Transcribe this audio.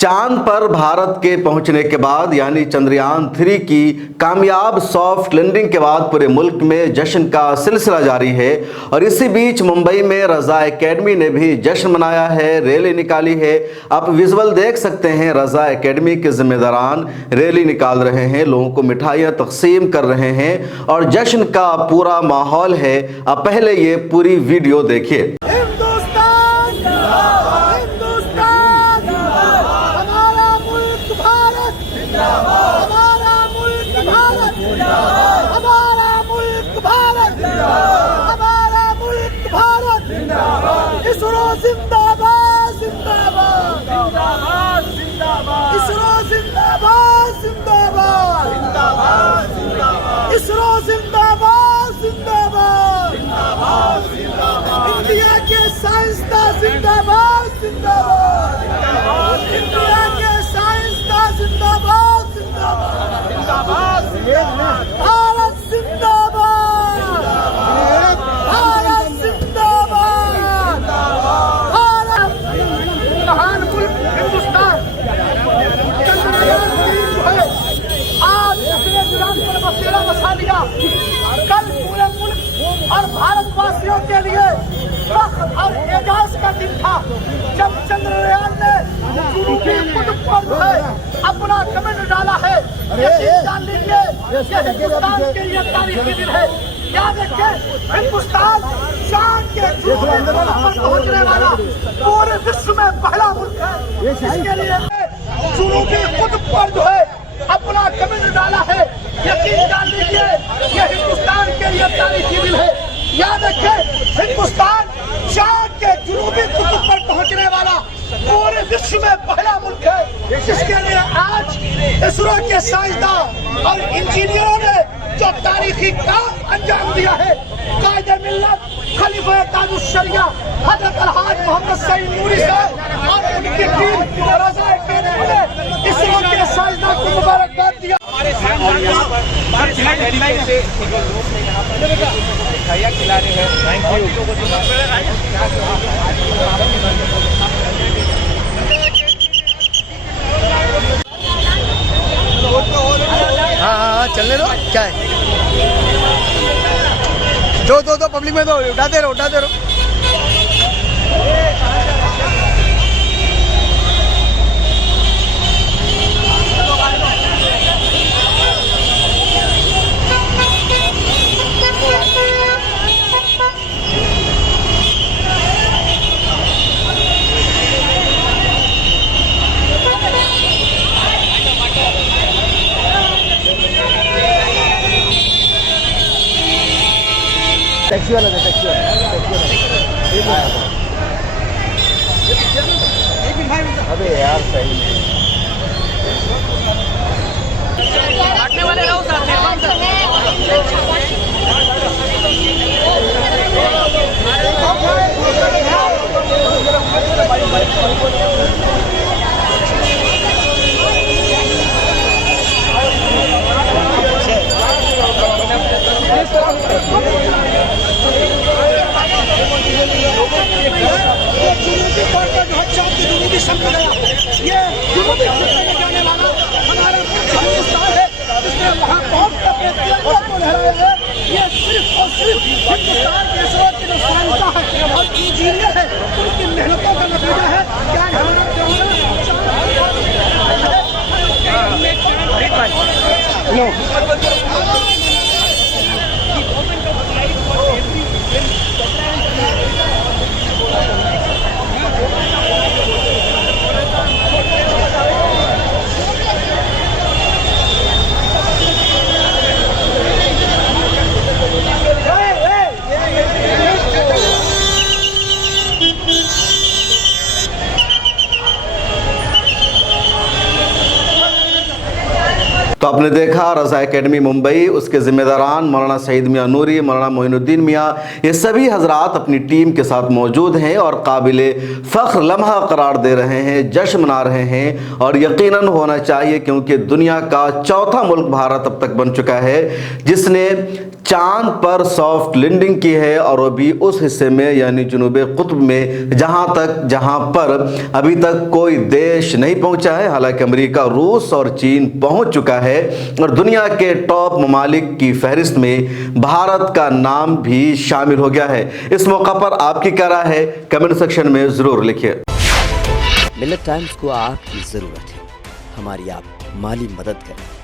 चांद पर भारत के पहुंचने के बाद यानी चंद्रयान 3 की कामयाब सॉफ्ट लैंडिंग के बाद पूरे मुल्क में जश्न का सिलसिला जारी है। और इसी बीच मुंबई में रजा एकेडमी ने भी जश्न मनाया है, रैली निकाली है। आप विजुअल देख सकते हैं, रजा एकेडमी के जिम्मेदारान रैली निकाल रहे हैं, लोगों को मिठाइयां तकसीम कर रहे हैं और जश्न का पूरा माहौल है। आप पहले ये पूरी वीडियो देखिए। इसरो जिंदाबाद जिंदाबाद जिंदाबाद जिंदाबाद इसरो जिंदाबाद जिंदाबाद जिंदाबाद जिंदाबाद इसरो जिंदाबाद जिंदाबाद जिंदाबाद जिंदाबाद इंडिया के साइंसदान जिंदाबाद जिंदाबाद जिंदाबाद इंडिया के साइंसदान जिंदाबाद जिंदाबाद जिंदाबाद जिंदाबाद भारत जिंदाबाद भारत जिंदाबाद भारत महान मुल्क हिंदुस्तान चंद्रयान 3 जो है आज अपने चांद पर बसेरा बसा लिया। कल पूरे मुल्क और भारतवासियों के लिए फख्र और एजाज का दिन था जब चंद्रयान ने जुनूबी कुतुब पर जो है अपना कमेंट डाला है। यकीन जान लीजिए ये हिंदुस्तान के लिए तारीखी दिन है। याद रखें, हिंदुस्तान चांद के जुनूबी कुतुब पर पहुंचने वाला पूरे विश्व में पहला मुल्क है। इसके लिए जुनूबी कुतुब पर जो है अपना कमेंट डाला है। यकीन जान लीजिए ये हिंदुस्तान के लिए तारीखी दिन है। याद रखें, हिंदुस्तान चांद के जुनूबी कुतुब पर पहुंचने वाला पूरे विश्व में पहला मुल्क है। इसके लिए आज इसरो के साइंसदान और इंजीनियरों ने जो तारीखी काम अंजाम दिया है, कायदे मिल्लत खलीफा ताजुश शरिया हजरत अलहाज मोहम्मद सईद नूरी साहब और उनकी टीम रजा एकेडमी ने इसरो के साइंसदान को मुबारकबाद दिया। हमारे मिठाइयाँ खिला रहे हैं। Thank you. हाँ चलने दो, क्या है दो पब्लिक में दो, उठाते रहो। टैक्सी वाला अबे यार सही काटने वाले रहो ये जुनूबी क्षेत्र में जाने वाला हमारा हिंदुस्तान है। इसमें वहाँ पहुँच कर तिरंगा को लहराया है। ये सिर्फ और सिर्फ हिंदुस्तान के इसरो की जो साइंसदान है और इंजीनियर है उनकी मेहनतों का नतीजा है। क्या है तो आपने देखा रज़ा एकेडमी मुंबई, उसके जिम्मेदारान मौलाना सईद मियां नूरी, मौलाना मोइनुद्दीन मियां, ये सभी हजरात अपनी टीम के साथ मौजूद हैं और काबिले फ़ख्र लम्हा करार दे रहे हैं, जश्न मना रहे हैं। और यकीनन होना चाहिए क्योंकि दुनिया का चौथा मुल्क भारत अब तक बन चुका है जिसने चांद पर सॉफ्ट लैंडिंग की है, और वो भी उस हिस्से में यानी जनूबे कुतुब में जहां पर अभी तक कोई देश नहीं पहुंचा है। हालांकि अमेरिका, रूस और चीन पहुंच चुका है और दुनिया के टॉप ममालिक की फहरिस्त में भारत का नाम भी शामिल हो गया है। इस मौका पर आपकी क्या राय है, कमेंट सेक्शन में जरूर लिखिए। मिल्लत टाइम्स को आपकी ज़रूरत है, हमारी आप माली मदद करें।